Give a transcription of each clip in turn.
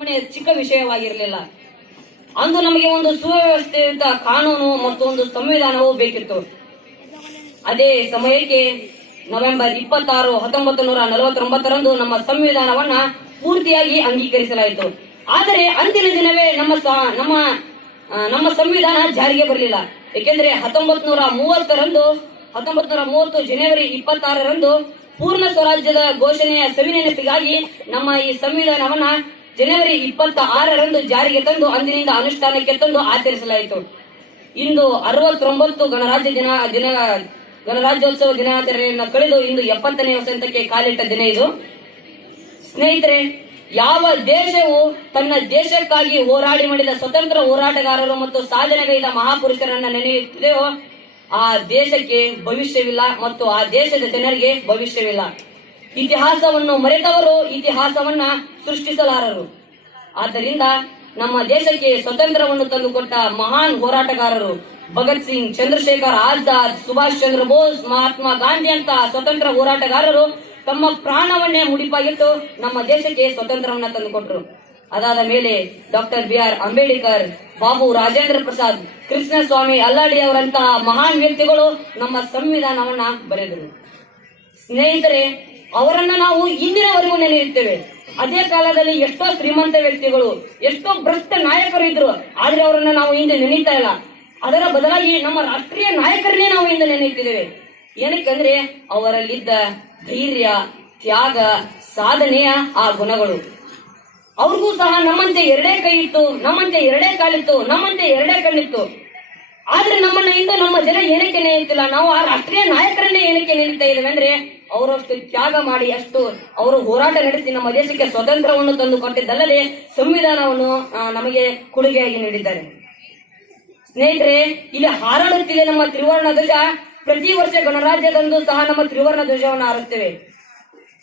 ಚಿಕ್ಕ ವಿಷಯವಾಗಿರಲಿಲ್ಲ. ಅಂದು ನಮಗೆ ಒಂದು ಸುವ್ಯವಸ್ಥಿತ ಕಾನೂನು ಮತ್ತು ಒಂದು ಸಂವಿಧಾನವೂ ಬೇಕಿತ್ತು. ಅದೇ ಸಮಯಕ್ಕೆ ನವೆಂಬರ್ 26, 1949ರಂದು ನಮ್ಮ ಸಂವಿಧಾನವನ್ನ ಪೂರ್ತಿಯಾಗಿ ಅಂಗೀಕರಿಸಲಾಯಿತು. ಆದರೆ ಅಂದಿನ ದಿನವೇ ನಮ್ಮ ಸಂವಿಧಾನ ಜಾರಿಗೆ ಬರಲಿಲ್ಲ. ಏಕೆಂದ್ರೆ 1930 ಜನವರಿ 26ರಂದು ಪೂರ್ಣ ಸ್ವರಾಜ್ಯದ ಘೋಷಣೆಯ ಸವಿನೆನಪಿಗಾಗಿ ನಮ್ಮ ಈ ಸಂವಿಧಾನವನ್ನ ಜನವರಿ 26ರಂದು ಜಾರಿಗೆ ತಂದು ಅಂದಿನಿಂದ ಅನುಷ್ಠಾನಕ್ಕೆ ತಂದು ಆಚರಿಸಲಾಯಿತು. ಇಂದು 69 ಗಣರಾಜ್ಯೋತ್ಸವ ದಿನಾಚರಣೆಯನ್ನು ಕಳೆದು ಇಂದು 70ನೇ ವಸಂತಕ್ಕೆ ಕಾಲಿಟ್ಟ ದಿನ ಇದು. ಸ್ನೇಹಿತರೆ, ಯಾವ ದೇಶವು ತನ್ನ ದೇಶಕ್ಕಾಗಿ ಹೋರಾಡಿ ಮಾಡಿದ ಸ್ವತಂತ್ರ ಹೋರಾಟಗಾರರು ಮತ್ತು ಸಾಧನೆಗೈದ ಮಹಾಪುರುಷರನ್ನ ನೆನೆಯುತ್ತಿದೆಯೋ ಆ ದೇಶಕ್ಕೆ ಭವಿಷ್ಯವಿಲ್ಲ ಮತ್ತು ಆ ದೇಶದ ಜನರಿಗೆ ಭವಿಷ್ಯವಿಲ್ಲ. ಇತಿಹಾಸವನ್ನು ಮರೆತವರು ಇತಿಹಾಸವನ್ನ ಸೃಷ್ಟಿಸಲಾರರು. ಆದ್ದರಿಂದ ನಮ್ಮ ದೇಶಕ್ಕೆ ಸ್ವತಂತ್ರವನ್ನು ತಂದುಕೊಟ್ಟ ಮಹಾನ್ ಹೋರಾಟಗಾರರು ಭಗತ್ ಸಿಂಗ್, ಚಂದ್ರಶೇಖರ್ ಆಜಾದ್, ಸುಭಾಷ್ ಚಂದ್ರ ಬೋಸ್, ಮಹಾತ್ಮ ಗಾಂಧಿ ಅಂತ ಸ್ವತಂತ್ರ ಹೋರಾಟಗಾರರು ತಮ್ಮ ಪ್ರಾಣವನ್ನೇ ಮುಡಿಪಾಗಿಟ್ಟು ನಮ್ಮ ದೇಶಕ್ಕೆ ಸ್ವತಂತ್ರವನ್ನ ತಂದುಕೊಟ್ರು. ಅದಾದ ಮೇಲೆ ಡಾಕ್ಟರ್ BR ಅಂಬೇಡ್ಕರ್, ಬಾಬು ರಾಜೇಂದ್ರ ಪ್ರಸಾದ್, ಕೃಷ್ಣಸ್ವಾಮಿ ಅಲ್ಲಾಡಿ ಅವರಂತಹ ಮಹಾನ್ ವ್ಯಕ್ತಿಗಳು ನಮ್ಮ ಸಂವಿಧಾನವನ್ನ ಬರೆದರು. ಸ್ನೇಹಿತರೆ, ಅವರನ್ನ ನಾವು ಇಂದಿನವರೆಗೂ ನೆನೆಯುತ್ತೇವೆ. ಅದೇ ಕಾಲದಲ್ಲಿ ಎಷ್ಟೋ ಶ್ರೀಮಂತ ವ್ಯಕ್ತಿಗಳು, ಎಷ್ಟೋ ಭ್ರಷ್ಟ ನಾಯಕರು ಇದ್ರು, ಆದ್ರೆ ಅವರನ್ನ ನಾವು ಇಂದು ನೆನೀತಾ ಇಲ್ಲ. ಅದರ ಬದಲಾಗಿ ನಮ್ಮ ರಾಷ್ಟ್ರೀಯ ನಾಯಕರನ್ನೇ ನಾವು ಇಂದು ನೆನೆಯುತ್ತಿದ್ದೇವೆ. ಏನಕ್ಕಂದ್ರೆ ಅವರಲ್ಲಿದ್ದ ಧೈರ್ಯ, ತ್ಯಾಗ, ಸಾಧನೆಯ ಆ ಗುಣಗಳು. ಅವ್ರಿಗೂ ಸಹ ನಮ್ಮಂತೆ ಎರಡೇ ಕೈ ಇತ್ತು, ನಮ್ಮಂತೆ ಎರಡೇ ಕಾಲಿತ್ತು, ನಮ್ಮಂತೆ ಎರಡೇ ಕಣ್ಣಿತ್ತು. ಆದ್ರೆ ನಮ್ಮನ್ನ ಇಂದು ನಮ್ಮ ಜನ ಏನಕ್ಕೆ ನೆನೆಯುತ್ತಿಲ್ಲ? ನಾವು ಆ ರಾಷ್ಟ್ರೀಯ ನಾಯಕರನ್ನೇ ಏನಕ್ಕೆ ನೆನೀತಾ ಇದ್ದೇವೆ ಅಂದ್ರೆ ಅವರಷ್ಟು ತ್ಯಾಗ ಮಾಡಿ, ಅಷ್ಟು ಅವರು ಹೋರಾಟ ನಡೆಸಿ ನಮ್ಮ ದೇಶಕ್ಕೆ ಸ್ವತಂತ್ರವನ್ನು ತಂದು ಕೊಟ್ಟಿದ್ದಲ್ಲದೆ ಸಂವಿಧಾನವನ್ನು ನಮಗೆ ಕೊಡುಗೆಯಾಗಿ ನೀಡಿದ್ದಾರೆ. ಸ್ನೇಹಿತರೆ, ಇಲ್ಲಿ ಹಾರಾಡುತ್ತಿದೆ ನಮ್ಮ ತ್ರಿವರ್ಣ ಧ್ವಜ. ಪ್ರತಿ ವರ್ಷ ಗಣರಾಜ್ಯದಂದು ಸಹ ನಮ್ಮ ತ್ರಿವರ್ಣ ಧ್ವಜವನ್ನು ಹಾರುತ್ತೇವೆ.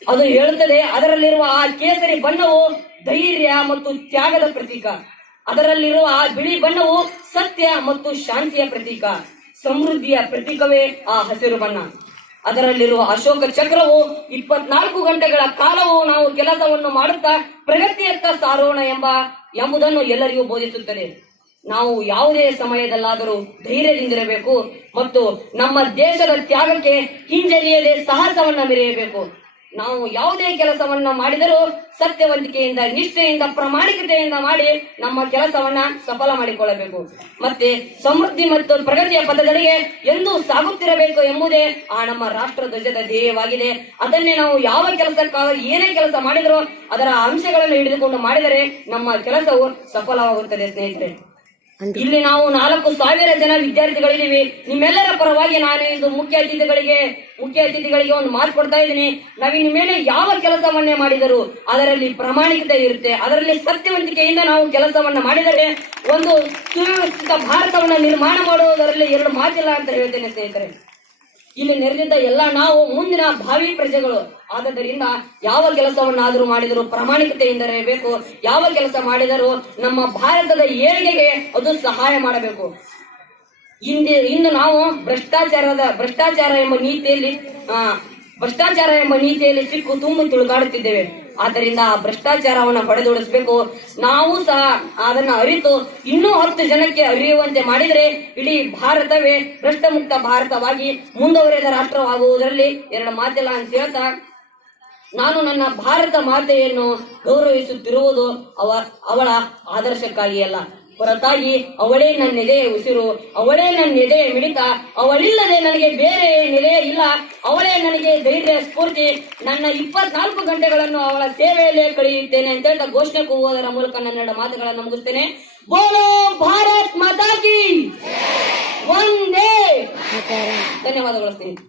ಅದು ಹೇಳುತ್ತದೆ, ಅದರಲ್ಲಿರುವ ಆ ಕೇಸರಿ ಬಣ್ಣವು ಧೈರ್ಯ ಮತ್ತು ತ್ಯಾಗದ ಪ್ರತೀಕ. ಅದರಲ್ಲಿರುವ ಆ ಬಿಳಿ ಬಣ್ಣವು ಸತ್ಯ ಮತ್ತು ಶಾಂತಿಯ ಪ್ರತೀಕ. ಸಮೃದ್ಧಿಯ ಪ್ರತೀಕವೇ ಆ ಹಸಿರು ಬಣ್ಣ. ಅದರಲ್ಲಿರುವ ಅಶೋಕ ಚಕ್ರವು 24 ಗಂಟೆಗಳ ಕಾಲವು ನಾವು ಕೆಲಸವನ್ನು ಮಾಡುತ್ತಾ ಪ್ರಗತಿಯತ್ತ ಸಾರೋಣ ಎಂಬುದನ್ನು ಎಲ್ಲರಿಗೂ ಬೋಧಿಸುತ್ತದೆ. ನಾವು ಯಾವುದೇ ಸಮಯದಲ್ಲಾದರೂ ಧೈರ್ಯದಿಂದಿರಬೇಕು ಮತ್ತು ನಮ್ಮ ದೇಶದ ತ್ಯಾಗಕ್ಕೆ ಹಿಂಜರಿಯದೆ ಸಾಹಸವನ್ನ ಮೆರೆಯಬೇಕು. ನಾವು ಯಾವುದೇ ಕೆಲಸವನ್ನ ಮಾಡಿದರೂ ಸತ್ಯವಂತಿಕೆಯಿಂದ, ನಿಷ್ಠೆಯಿಂದ, ಪ್ರಾಮಾಣಿಕತೆಯಿಂದ ಮಾಡಿ ನಮ್ಮ ಕೆಲಸವನ್ನ ಸಫಲ ಮಾಡಿಕೊಳ್ಳಬೇಕು. ಮತ್ತೆ ಸಮೃದ್ಧಿ ಮತ್ತು ಪ್ರಗತಿಯ ಪಥದಲ್ಲಿಗೆ ಎಂದೂ ಸಾಗುತ್ತಿರಬೇಕು ಎಂಬುದೇ ಆ ನಮ್ಮ ರಾಷ್ಟ್ರ ಧ್ವಜದ ಧ್ಯೇಯವಾಗಿದೆ. ಅದನ್ನೇ ನಾವು ಯಾವ ಕೆಲಸಕ್ಕಾಗ ಏನೇ ಕೆಲಸ ಮಾಡಿದರೂ ಅದರ ಅಂಶಗಳನ್ನು ಹಿಡಿದುಕೊಂಡು ಮಾಡಿದರೆ ನಮ್ಮ ಕೆಲಸವು ಸಫಲವಾಗುತ್ತದೆ. ಸ್ನೇಹಿತರೆ, ಇಲ್ಲಿ ನಾವು 4,000 ಜನ ವಿದ್ಯಾರ್ಥಿಗಳಿದ್ದೀವಿ. ನಿಮ್ಮೆಲ್ಲರ ಪರವಾಗಿ ನಾನು ಇಂದು ಮುಖ್ಯ ಅತಿಥಿಗಳಿಗೆ ಒಂದು ಮಾತು ಕೊಡ್ತಾ ಇದ್ದೀನಿ. ನಾವಿನ ಮೇಲೆ ಯಾವ ಕೆಲಸವನ್ನೇ ಮಾಡಿದರೂ ಅದರಲ್ಲಿ ಪ್ರಾಮಾಣಿಕತೆ ಇರುತ್ತೆ, ಅದರಲ್ಲಿ ಸತ್ಯವಂತಿಕೆಯಿಂದ ನಾವು ಕೆಲಸವನ್ನ ಮಾಡಿದರೆ ಒಂದು ಸುವ್ಯವಸ್ಥಿತ ಭಾರತವನ್ನ ನಿರ್ಮಾಣ ಮಾಡುವುದರಲ್ಲಿ 2 ಮಾತಿಲ್ಲ ಅಂತ ಹೇಳ್ತೇನೆ. ಸ್ನೇಹಿತರೆ, ಇಲ್ಲಿ ನೆರೆದಿದ್ದ ಎಲ್ಲ ನಾವು ಮುಂದಿನ ಭಾವಿ ಪ್ರಜೆಗಳು. ಆದ್ದರಿಂದ ಯಾವ ಕೆಲಸವನ್ನಾದರೂ ಮಾಡಿದರೂ ಪ್ರಾಮಾಣಿಕತೆಯಿಂದ ಇರಬೇಕು. ಯಾವ ಕೆಲಸ ಮಾಡಿದರೂ ನಮ್ಮ ಭಾರತದ ಏಳಿಗೆಗೆ ಅದು ಸಹಾಯ ಮಾಡಬೇಕು. ಇಂದು ನಾವು ಭ್ರಷ್ಟಾಚಾರ ಎಂಬ ನೀತಿಯಲ್ಲಿ ಸಿಕ್ಕು ತುಂಬಿ ತುಳುಕಾಡುತ್ತಿದ್ದೇವೆ. ಆದ್ದರಿಂದ ಆ ಭ್ರಷ್ಟಾಚಾರವನ್ನ ಹೊಡೆದೋಡಿಸಬೇಕು. ನಾವು ಸಹ ಅದನ್ನ ಅರಿತು ಇನ್ನೂ 10 ಜನಕ್ಕೆ ಅರಿಯುವಂತೆ ಮಾಡಿದರೆ ಇಡೀ ಭಾರತವೇ ಭ್ರಷ್ಟ ಮುಕ್ತ ಭಾರತವಾಗಿ ಮುಂದುವರೆದ ರಾಷ್ಟ್ರವಾಗುವುದರಲ್ಲಿ 2 ಮಾತಿಲ್ಲ ಅಂತ ಹೇಳ್ತಾ, ನಾನು ನನ್ನ ಭಾರತ ಮಾತೆಯನ್ನು ಗೌರವಿಸುತ್ತಿರುವುದು ಅವಳ ಆದರ್ಶಕ್ಕಾಗಿ ಅಲ್ಲ, ಹೊರತಾಗಿ ಅವಳೇ ನನ್ನ ಎದೆಯ ಉಸಿರು, ಅವಳೇ ನನ್ನ ಎದೆಯ ಮಿಡಿತ, ಅವಳಿಲ್ಲದೆ ನನಗೆ ಬೇರೆ ನೆಲೆಯೇ ಇಲ್ಲ, ಅವಳೇ ನನಗೆ ಧೈರ್ಯ, ಸ್ಫೂರ್ತಿ. ನನ್ನ 24 ಗಂಟೆಗಳನ್ನು ಅವಳ ಸೇವೆಯಲ್ಲೇ ಕಳೆಯುತ್ತೇನೆ ಅಂತ ಹೇಳ್ತಾ ಘೋಷಣೆ ಕೂಗುವುದರ ಮೂಲಕ ನನ್ನ 2 ಮಾತುಗಳನ್ನು ಮುಗಿಸ್ತೇನೆ. ಬೋಲೋ ಭಾರತ್ ಮಾತಾ ಕಿ ವಂದೇ. ಧನ್ಯವಾದಗಳು ಸ್ನೇಹಿತರೆ.